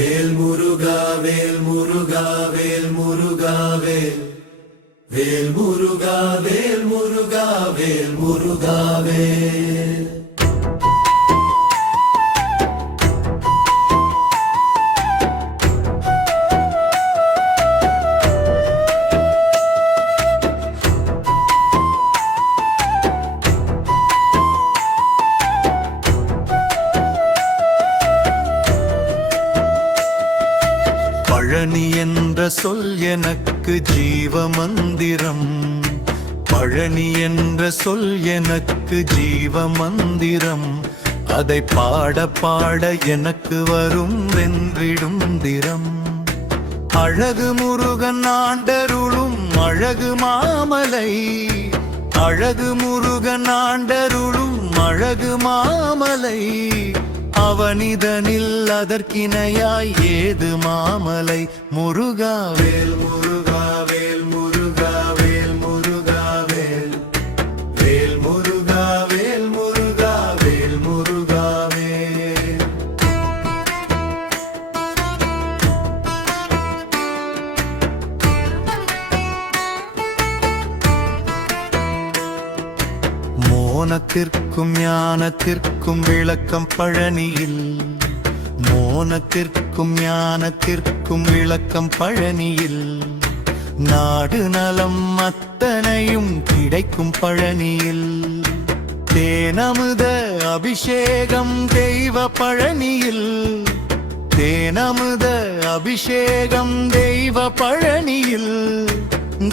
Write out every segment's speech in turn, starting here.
வேல் முருகா வேல் முருகா வேல் முருகா வேல் வேல் முருகா வேல் முருகா வேல் முருகா வேல். பழனி என்ற சொல் எனக்கு ஜீவ மந்திரம். பழனி என்ற சொல் எனக்கு ஜீவ மந்திரம். அதை பாட பாட எனக்கு வரும் வென்றிடும் திறம். அழகு முருகன் ஆண்டருளும் அழகு மாமலை. அழகு முருகன் ஆண்டருளும் அழகு மாமலை. அவனிதனில் அதற்கிணையாய் ஏது மாமலை. முருகா வேல் முருகா வேல் முருகா வேல் முருகா வேல் வேல் முருகா வேல் முருகா வேல் முருகா வேல். மோனத்திற்கும் ஞானத்திற்கும் விளக்கம் பழனியில். மோனத்திற்கும் ஞானத்திற்கும் விளக்கம் பழனியில். நாடு நலம் அத்தனையும் கிடைக்கும் பழனியில். தேனமுத அபிஷேகம் தெய்வ பழனியில். தேனமுத அபிஷேகம் தெய்வ பழனியில்.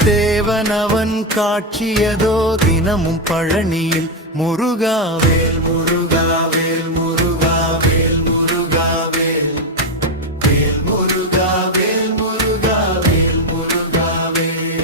தேவனவன் காட்சியதோ தினமும் பழனியில். முருகா வேல் முருகா வேல் முருகா வேல் முருகா வேல் வேல் முருகா வேல் முருகா வேல் முருகா வேல்.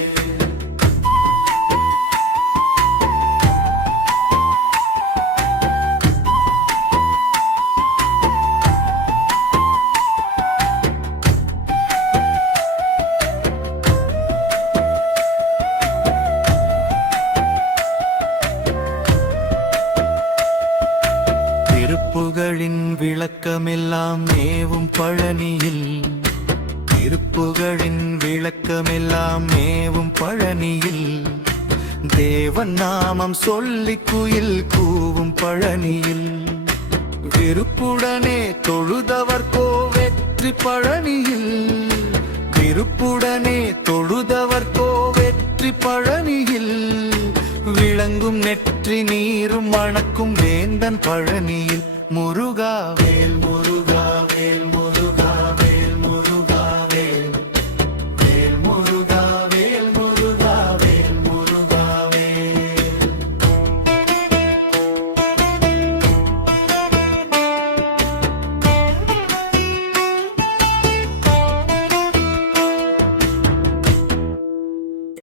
திருப்புகழின் விளக்கமெல்லாம் மேவும் பழனியில். திருப்புகழின் விளக்கமெல்லாம் மேவும் பழனியில். தேவன் நாமம் சொல்லி குயில் கூவும் பழனியில். விருப்புடனே தொழுதவர்கோ வெற்றி பழனியில். விருப்புடனே தொழுதவர்கோ வெற்றி பழனியில். விளங்கும் நெற்றி நீரும் மணக்கும் வேந்தன் பழனியில். முருகா வேல் முருகா